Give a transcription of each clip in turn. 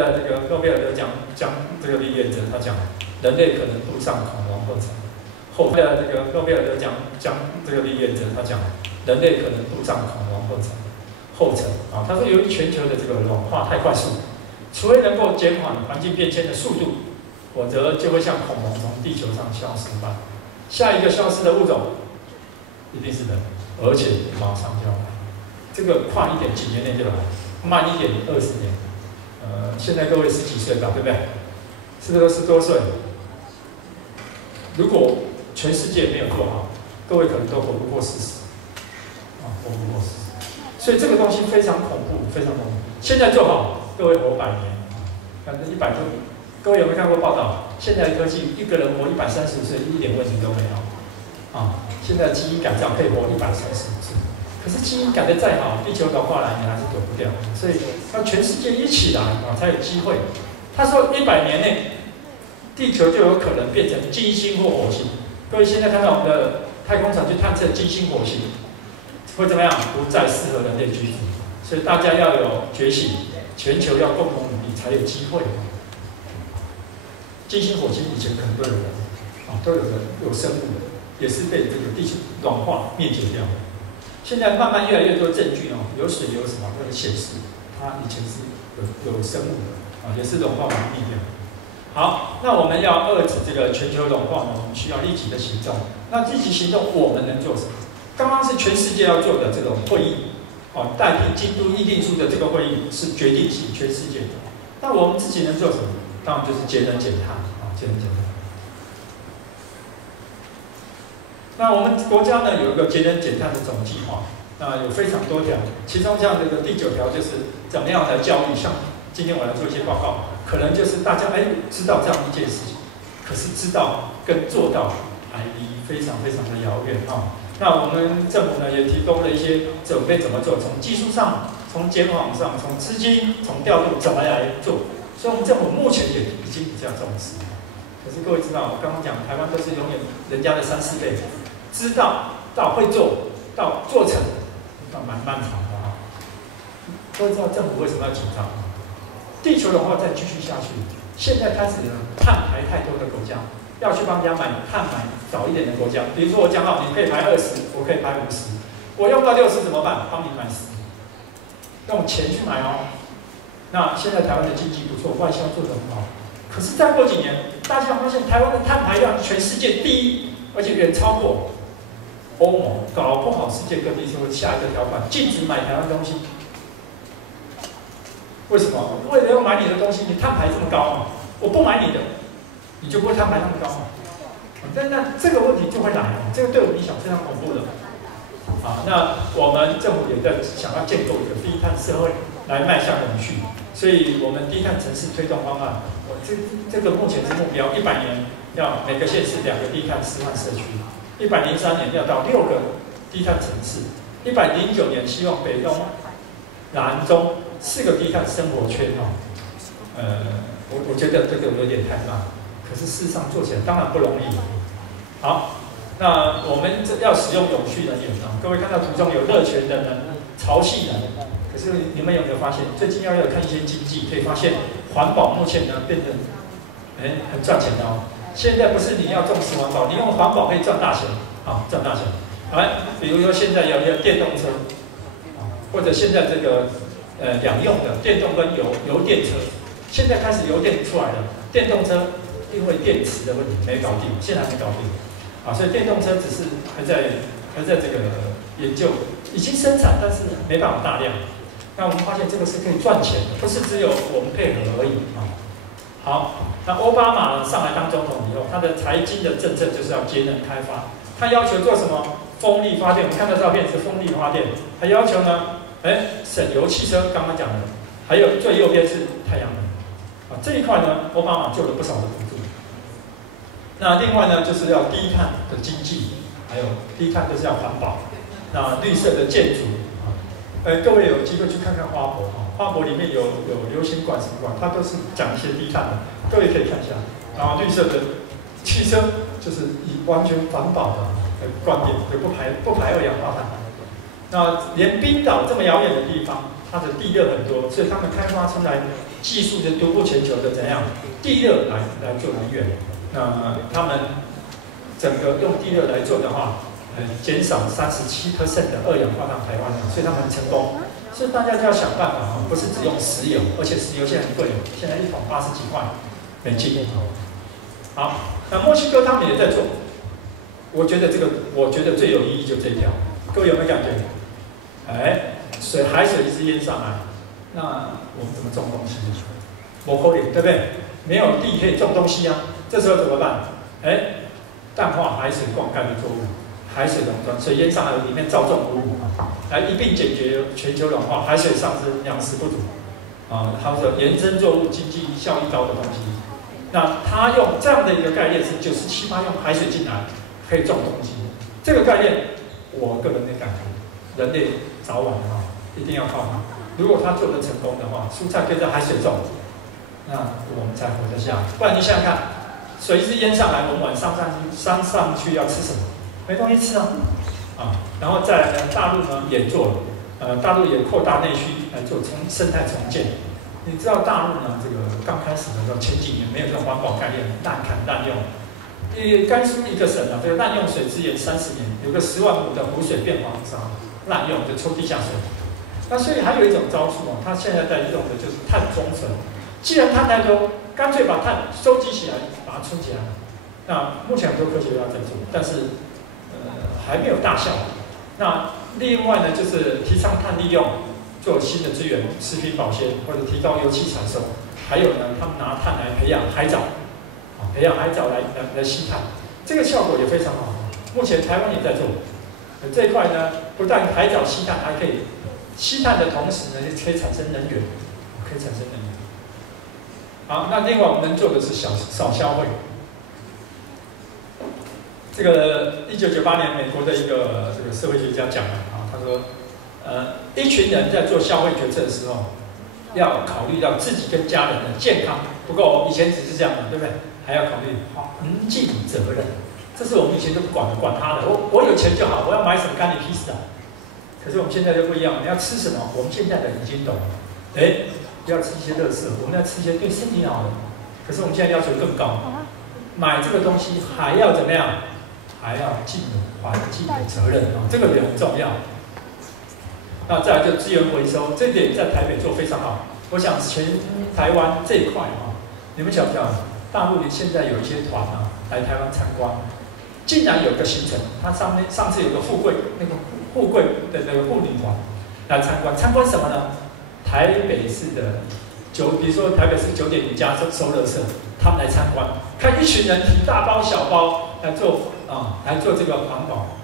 的这个诺贝尔得奖这个立业者，他讲人类可能步上恐龙后尘。后的这个诺贝尔得奖这个立业者，他讲人类可能步上恐龙后尘啊。他说，由于全球的这个暖化太快速，除非能够减缓环境变迁的速度，否则就会像恐龙从地球上消失般。下一个消失的物种一定是人，而且马上就要来。这个快一点，几年内就来；慢一点，20年。现在各位10几岁吧，对不对？是不是都10多岁？如果全世界没有做好，各位可能都活不过40，活不过40。所以这个东西非常恐怖，非常恐怖。现在做好，各位活100年，100多。各位有没有看过报道？现在的科技，一个人活135岁，一点问题都没有。现在基因改造可以活135岁。可是基因改得再好，地球暖化来，你还是躲不掉。所以要全世界一起来才有机会。他说100年内，地球就有可能变成金星或火星。各位现在看到我们的太空船去探测金星、火星，会怎么样？不再适合人类居住。所以大家要有觉醒，全球要共同努力才有机会。金星、火星以前可能都有人，都有人有生物的，也是被这个地球暖化灭绝掉。现在慢慢越来越多证据有水有什么都显示，它以前是有生物的也是暖化把它灭掉。好，那我们要遏制这个全球暖化呢，我们需要立即的行动。那立即行动，我们能做什么？刚刚是全世界要做的这种会议，代替京都议定书的这个会议是决定性全世界的。那我们自己能做什么？当然就是节能减碳节能减碳。那我们国家呢有一个节能减碳的总计划，那有非常多条，其中像这个第9条就是怎么样的教育，像今天我来做一些报告，可能就是大家知道这样一件事情，可是知道跟做到还离非常非常的遥远那我们政府呢也提供了一些准备怎么做，从技术上、从监管上、从资金、从调度怎么来做，所以我们政府目前也已经比较重视。可是各位知道，我刚刚讲台湾都是永远人家的3、4倍。知道到会做到做成，蛮漫长的各位知道政府为什么要紧张？地球暖化再继续下去，现在开始碳排太多的国家要去帮人家买碳买少一点的国家，比如说我讲好你可以排20，我可以排50，我用到60怎么办？帮你买10，用钱去买那现在台湾的经济不错，外销做得很好，可是再过几年，大家发现台湾的碳排量全世界第1，而且远超过欧盟，搞不好世界各地就会下一个条款，禁止买台湾东西。为什么？为了要买你的东西，你碳排这么高我不买你的，你就不会碳排那么高那这个问题就会来这个对我们影响非常恐怖的。那我们政府也在想要建构一个低碳社会，来迈向永续。所以我们低碳城市推动方案，这个目前是目标，100年要每个县市2个低碳示范社区。103年要到6个低碳城市，109年希望北东南中4个低碳生活圈我觉得这个有点太慢，可是事实上做起来当然不容易。好，那我们要使用永续能源各位看到图中有热泉的能、潮汐能，可是你们有没有发现，最近要看一些经济，可以发现环保目前呢变得很赚钱的现在不是你要重视环保，你用环保可以赚大钱赚大钱。比如说现在有电动车或者现在这个两用的电动跟油电车，现在开始油电出来了，电动车因为电池的问题没搞定，现在还没搞定所以电动车只是还在这个研究，已经生产，但是没办法大量。那我们发现这个是可以赚钱的，不是只有我们配合而已好，那奥巴马上来当总统以后，他的财经的政策就是要节能开发。他要求做什么？风力发电，我们看到照片是风力发电。他要求呢，省油汽车，刚刚讲的，还有最右边是太阳能。这一块呢，奥巴马做了不少的补助。那另外呢，就是要低碳的经济，还有低碳就是要环保。那绿色的建筑各位有机会去看看花博花博里面有流行馆什么馆，它都是讲一些低碳的，各位可以看一下。然后绿色的汽车就是以完全环保的观点，就不排二氧化碳。那连冰岛这么遥远的地方，它的地热很多，所以他们开发出来技术的独步全球的怎样地热来做能源。那他们整个用地热来做的话，减少37%的二氧化碳排放量，所以他们很成功。所以大家就要想办法哈，不是只用石油，而且石油现在很贵，现在1桶80几块美金。好，那墨西哥他们也在做，我觉得最有意义就这一条，各位有没有感觉？海水一直淹上来，那我们怎么种东西？没可能，对不对？没有地可以种东西啊，这时候怎么办？淡化海水灌溉的作物，海水垄断，水淹上来里面造种无误，来一并解决全球暖化、海水上升、粮食不足还有衍生作物经济效益高的东西。那他用这样的一个概念是97%用海水进来可以种东西，这个概念我个人的感觉，人类早晚一定要靠它。如果他做得成功的话，蔬菜可以在海水种，那我们才活得下。不然你想想看，水一直淹上来，我们晚上上去要吃什么？没东西吃啊！然后再来呢，大陆呢也做了，大陆也扩大内需来做生态重建。你知道大陆呢，这个刚开始的时候，前几年没有这种环保概念，滥砍滥用。甘肃一个省这个滥用水资源30年，有个10万亩的湖水变黄沙，滥用就抽地下水。那所以还有一种招数他现在在用的就是碳中和。既然碳太多，干脆把碳收集起来，把它存起来。那目前很多科学家在做，但是还没有大效。那另外呢，就是提倡碳利用，做新的资源，食品保鲜或者提高油气产生。还有呢，他们拿碳来培养海藻，培养海藻来吸碳，这个效果也非常好。目前台湾也在做这一块呢，不但海藻吸碳，还可以吸碳的同时呢，可以产生能源，好，那另外我们能做的是少消费。这个1998年美国的一个这个社会学家讲他说，一群人在做消费决策的时候，要考虑到自己跟家人的健康，不够以前只是这样的，对不对？还要考虑环境责任，这是我们以前都不管他的，我有钱就好，我要买什么干你屁事啊！可是我们现在就不一样，你要吃什么？我们现在的人已经懂了，不要吃一些垃圾，我们要吃一些对身体好的。可是我们现在要求更高，买这个东西还要怎么样？还要尽环境的责任这个也很重要。那再来就资源回收，这点在台北做非常好。我想全台湾这一块你们晓不晓得？大陆现在有一些团来台湾参观，竟然有个行程，他上次有个富贵的那个妇女团来参观什么呢？台北市的比如说台北市9.5家收垃圾，他们来参观，看一群人提大包小包来做这个环保。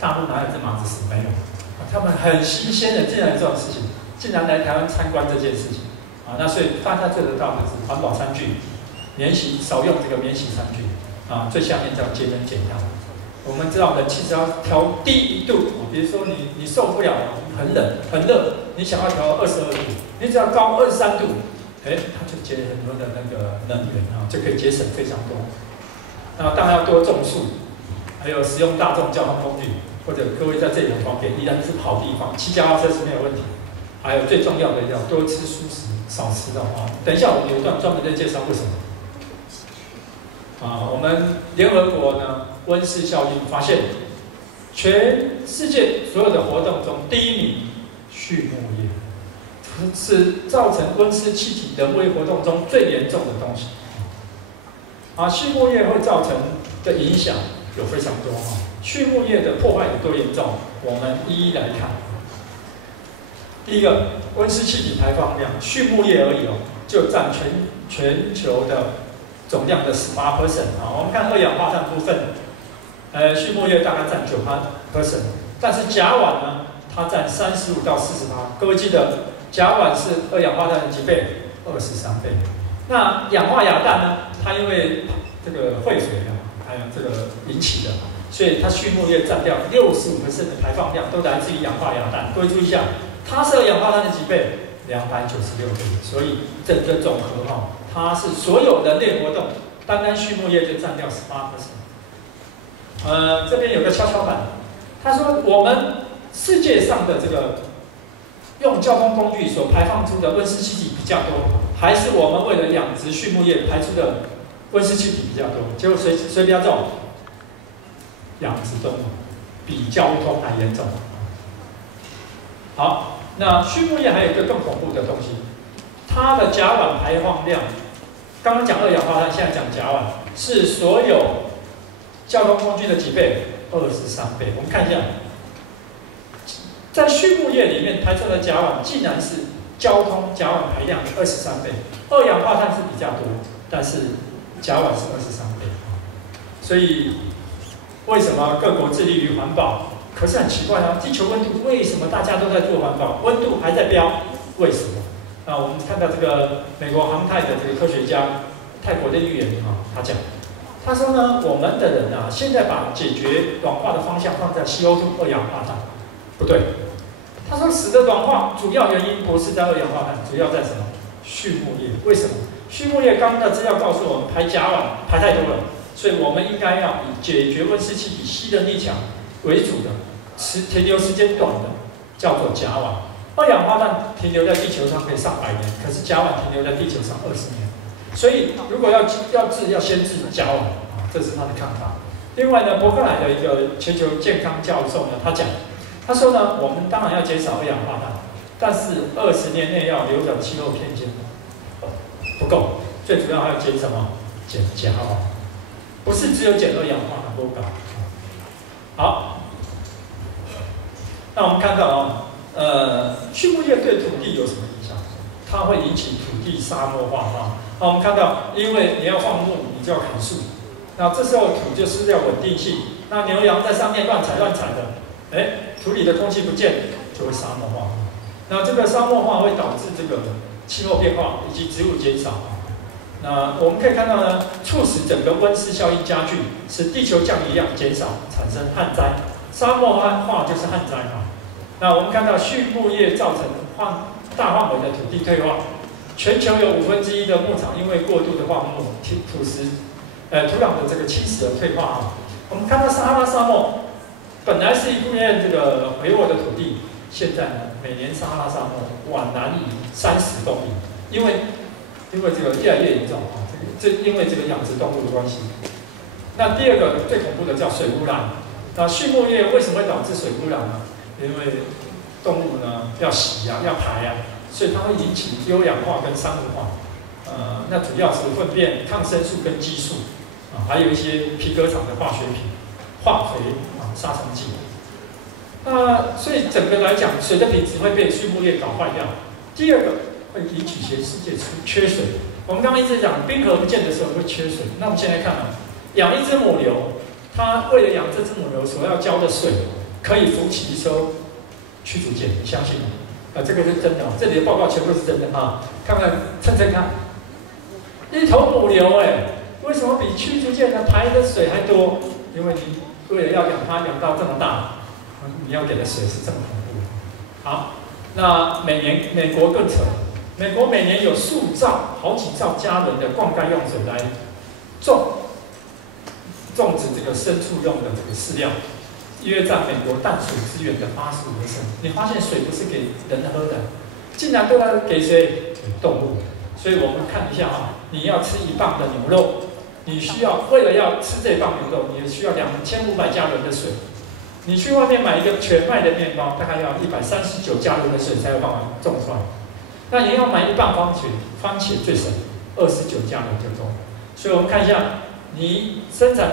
大陆哪有这码子事？没有。他们很新鲜的，竟然有这种事情，竟然来台湾参观这件事情那所以大家做得到的是环保餐具，少用这个免洗餐具最下面叫节能减碳。我们知道冷气只要调低1度比如说你受不了很冷很热，你想要调22度，你只要高23度，它就节很多的那个能源就可以节省非常多。那当然要多种树，还有使用大众交通工具。或者各位在这里很方便，依然是好地方，骑脚踏车是没有问题。还有最重要的要多吃蔬食，少吃的话，等一下我们有一段专门在介绍为什么。我们联合国呢温室效应发现，全世界所有的活动中第1名畜牧业，是造成温室气体人为活动中最严重的东西。畜牧业会造成的影响有非常多畜牧业的破坏有多严重？我们一一来看。第一个，温室气体排放量，畜牧业而已就占全球的总量的18%我们看二氧化碳部分，畜牧业大概占9%，但是甲烷呢，它占35到40%。各位记得，甲烷是二氧化碳的几倍？23倍。那氧化亚氮呢？它因为这个废水还有这个引起的。所以它畜牧业占掉65%的排放量都来自于氧化亚氮。各位注意一下，它是二氧化碳的几倍？296倍。所以整个总和它是所有人类活动，单单畜牧业就占掉18%。这边有个跷跷板，他说我们世界上的这个用交通工具所排放出的温室气体比较多，还是我们为了养殖畜牧业排出的温室气体比较多？结果谁比较重？养殖动物比交通还严重。好，那畜牧业还有一个更恐怖的东西，它的甲烷排放量，刚刚讲二氧化碳，现在讲甲烷，是所有交通工具的几倍？23倍。我们看一下，在畜牧业里面排出的甲烷，竟然是交通甲烷排量的23倍，二氧化碳是比较多，但是甲烷是23倍。所以为什么各国致力于环保？可是很奇怪啊，地球温度为什么大家都在做环保，温度还在飙？为什么？那我们看到这个美国航太的这个科学家，泰国的议员他讲，他说呢，我们的人啊，现在把解决暖化的方向放在 CO2 二氧化碳，不对。他说，使得暖化主要原因不是在二氧化碳，主要在什么？畜牧业。为什么？畜牧业刚刚的资料告诉我们，排甲烷排太多了，所以我们应该要以解决温室气体吸能力强为主的，停留时间短的叫做甲烷。二氧化碳停留在地球上可以上百年，可是甲烷停留在地球上20年。所以如果要先治甲烷啊，这是他的看法。另外呢，伯克莱的一个全球健康教授呢，他说呢，我们当然要减少二氧化碳，但是20年内要扭转气候偏见不够，最主要还要减什么？减甲烷，不是只有减二氧化碳不够。好，那我们看到畜牧业对土地有什么影响？它会引起土地沙漠化啊。那我们看到，因为你要放牧，你就要砍树，那这时候土就失掉稳定性。那牛羊在上面乱踩的，土里的空气不见，就会沙漠化。那这个沙漠化会导致这个气候变化以及植物减少。那我们可以看到呢，促使整个温室效应加剧，使地球降雨量减少，产生旱灾。沙漠化就是旱灾嘛。那我们看到畜牧业造成大范围的土地退化，全球有1/5的牧场因为过度的放牧，土壤的这个侵蚀而退化啊。我们看到撒哈拉沙漠本来是一片这个肥沃的土地，现在呢，每年撒哈拉沙漠往南移30公里，因为这个越来越严重啊，因为这个养殖动物的关系。那第二个最恐怖的叫水污染。那畜牧业为什么会导致水污染呢？因为动物呢要洗啊，要排啊，所以它会引起优氧化跟珊瑚化。那主要是粪便、抗生素跟激素啊，还有一些皮革厂的化学品、化肥啊、杀虫剂。所以整个来讲，水的品质会被畜牧业搞坏掉。第二个会引起全世界缺水。我们刚刚一直讲冰河不见的时候会缺水，那我们现在看养一只母牛，它为了养这只母牛所要浇的水，可以浮起一艘驱逐舰，你相信吗？这个是真的，这里的报告全部是真的啊！看看，一头母牛为什么比驱逐舰的排的水还多？因为你为了要养它养到这么大，你要给的水是这么恐怖。好，那美国更扯，美国每年有好几兆加仑的灌溉用水来种植这个牲畜用的这个饲料，约占美国淡水资源的85%。你发现水不是给人喝的，竟然都要给谁？给动物。所以我们看一下你要吃1磅的牛肉，你需要为了要吃这1磅牛肉，你需要2500加仑的水。你去外面买一个全麦的面包，大概要139加仑的水才有办法种出来。那你要买1磅番茄最省29加仑就够。所以我们看一下，你生产